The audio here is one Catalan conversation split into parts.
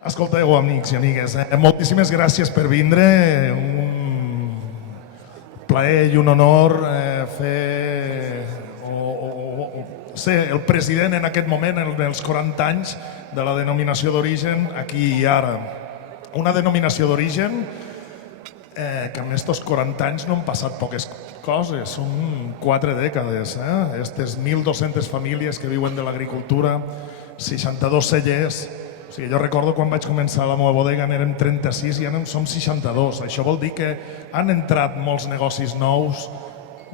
Escolteu, amics i amigues, moltíssimes gràcies per vindre. Un plaer i un honor ser el president en aquest moment, els 40 anys de la denominació d'origen aquí i ara. Una denominació d'origen que en estos 40 anys no han passat poques coses, són 4 dècades. Estes 1.200 famílies que viuen de l'agricultura, 62 cellers. O sigui, jo recordo quan vaig començar la meva bodega n'érem 36 i ara en som 62. Això vol dir que han entrat molts negocis nous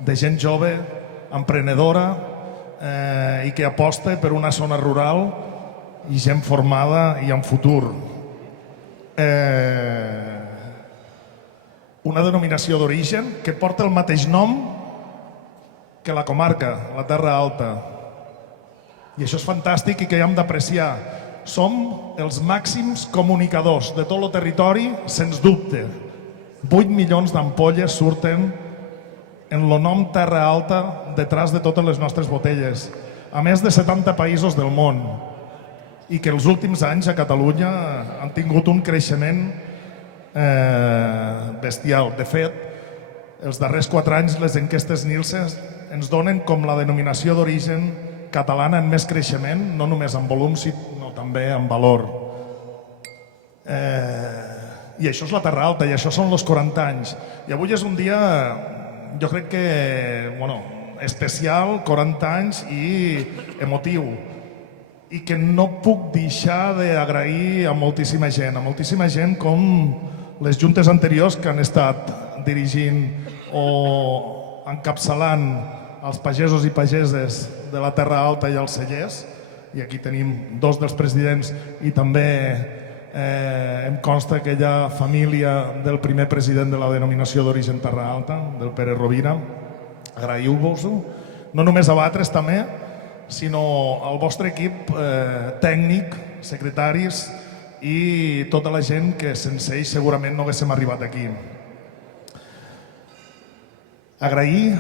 de gent jove, emprenedora i que aposta per una zona rural i gent formada i amb futur. Una denominació d'origen que porta el mateix nom que la comarca, la Terra Alta. I això és fantàstic i que hem d'apreciar. Som els màxims comunicadors de tot el territori, sens dubte. 8 milions d'ampolles surten en el nom Terra Alta detrás de totes les nostres botelles, a més de 70 països del món, i que els últims anys a Catalunya han tingut un creixement bestial. De fet, els darrers 4 anys les enquestes Nielsen ens donen com la denominació d'origen catalana en més creixement, no només en volum, sinó també en valor. I això és la Terra Alta, i això són els 40 anys. I avui és un dia, jo crec que, especial, 40 anys i emotiu. I que no puc deixar d'agrair a moltíssima gent com les juntes anteriors que han estat dirigint o encapçalant els pagesos i pageses de la Terra Alta i els cellers, i aquí tenim 2 dels presidents i també em consta aquella família del primer president de la denominació d'origen Terra Alta, del Pere Rovira. Agraïu-vos-ho, no només a vosaltres també, sinó al vostre equip tècnic, secretaris i tota la gent que sense ells segurament no haguéssim arribat aquí. Agrair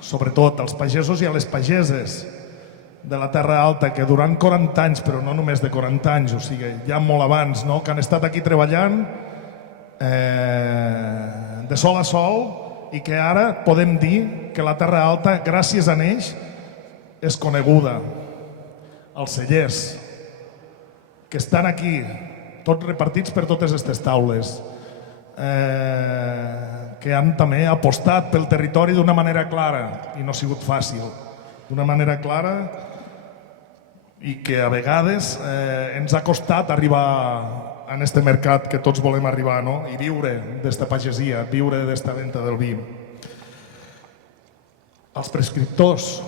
sobretot als pagesos i a les pageses de la Terra Alta que durant 40 anys, però no només de 40 anys, o sigui, ja molt abans, que han estat aquí treballant de sol a sol i que ara podem dir que la Terra Alta, gràcies a ells, és coneguda. Els cellers, que estan aquí, tots repartits per totes aquestes taules, que han també apostat pel territori d'una manera clara, i no ha sigut fàcil, d'una manera clara, i que a vegades ens ha costat arribar a aquest mercat que tots volem arribar, i viure d'esta pagesia, viure d'esta venda del vi. Els prescriptors,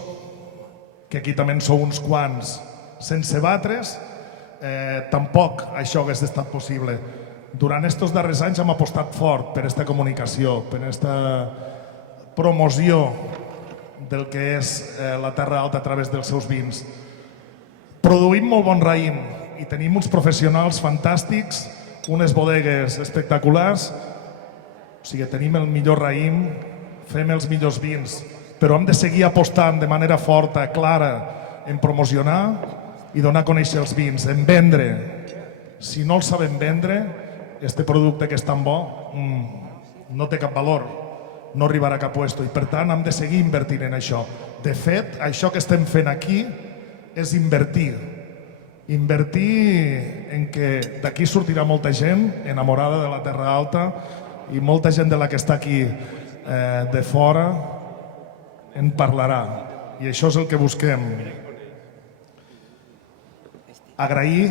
que aquí també en sou uns quants, sense batre's, tampoc això hagués estat possible. Durant aquests darrers anys hem apostat fort per aquesta comunicació, per aquesta promoció del que és la Terra Alta a través dels seus vins. Produïm molt bon raïm i tenim uns professionals fantàstics, unes bodegues espectaculars, o sigui, tenim el millor raïm, fem els millors vins, però hem de seguir apostant de manera forta, clara, en promocionar i donar a conèixer els vins, en vendre. Si no el sabem vendre, este producte que és tan bo no té cap valor, no arribarà a cap puesto, i per tant hem de seguir invertint en això. De fet, això que estem fent aquí és invertir en que d'aquí sortirà molta gent enamorada de la Terra Alta i molta gent de la que està aquí de fora en parlarà, i això és el que busquem. Agrair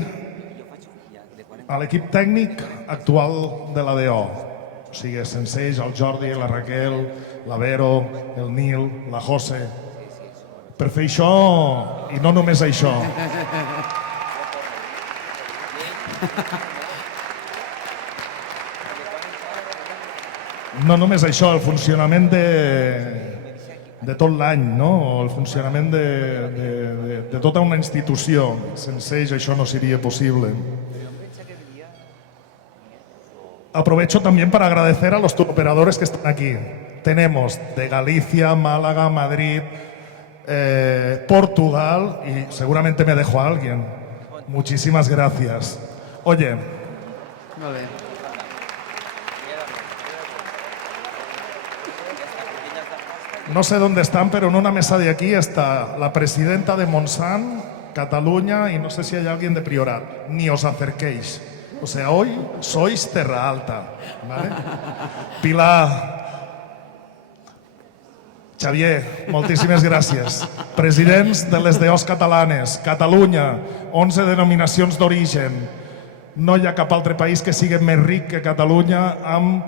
a l'equip tècnic actual de l'ADO, o sigui, sense ells, el Jordi, la Raquel, la Vero, el Nil, la José, per fer això, i no només això. No només això, el funcionament de tot l'any, el funcionament de tota una institució. Sense ells això no seria posible. Aprovecho también para agradecer a los turoperadores que están aquí. Tenemos de Galicia, Málaga, Madrid, Portugal y seguramente me dejo a alguien. Muchísimas gracias. Oye, Molt bé. no sé dónde están, pero en una mesa de aquí está la presidenta de Monsanto, Cataluña, y no sé si hay alguien de Priorat. Ni os acerquéis. O sea, hoy sois Terra Alta. ¿Vale? Pilar, Xavier, moltíssimes gràcies. Presidents de les DOs catalanes, Catalunya, 11 denominacions d'origen. No hi ha cap altre país que sigui més ric que Catalunya amb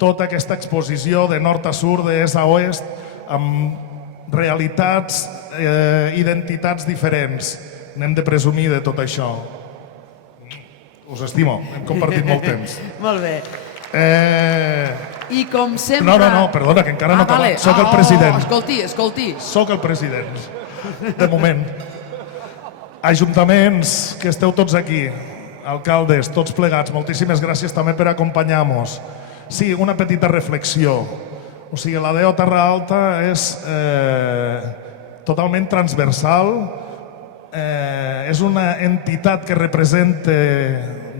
tota aquesta exposició de nord a sud, d'est a oest, amb realitats, identitats diferents. N'hem de presumir de tot això. Us estimo, hem compartit molt temps. Molt bé. I com sempre... No, perdona, que encara no he acabat. Soc el president. Escolti. Soc el president, de moment. Ajuntaments, que esteu tots aquí, alcaldes, tots plegats, moltíssimes gràcies també per acompanyar-nos. Sí, una petita reflexió. O sigui, la DO Terra Alta és totalment transversal, és una entitat que representa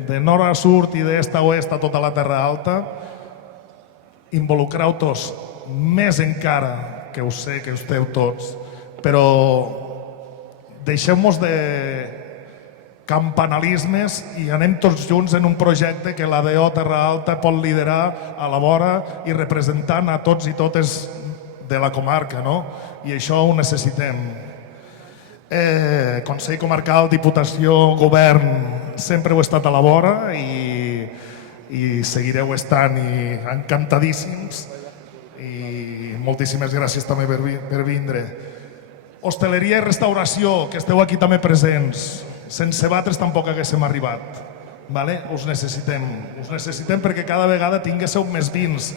de nord a sud i d'est a oest a tota la Terra Alta. Involucreu-vos més encara, que ho sé que esteu tots, però deixeu-nos de campanalismes i anem tots junts en un projecte que la DO Terra Alta pot liderar a la vora i representant a tots i totes de la comarca, no? I això ho necessitem. Consell Comarcal, Diputació, Govern, sempre heu estat a la vora i seguireu estant i encantadíssims i moltíssimes gràcies també per vindre. Hostaleria i restauració, que esteu aquí també presents. Sense vosaltres tampoc haguéssim arribat. Us necessitem perquè cada vegada tinguéssiu més vins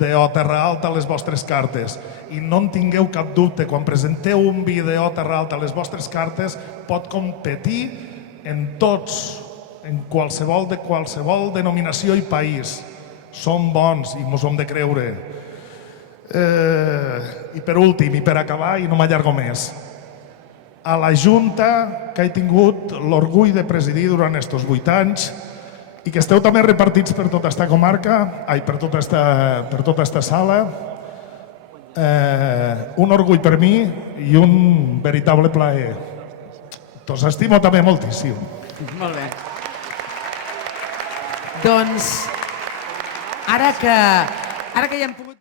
de Terra Alta a les vostres cartes. I no en tingueu cap dubte, quan presenteu un vi de Terra Alta a les vostres cartes pot competir en tots, en qualsevol denominació i país. Som bons i mos ho hem de creure. I per últim, i per acabar, i no m'allargo més, a la Junta que he tingut l'orgull de presidir durant aquests 8 anys i que esteu també repartits per tota esta comarca, per tota esta sala, un orgull per mi i un veritable plaer. Us estimo també moltíssim. Molt bé. Doncs, ara que ja hem pogut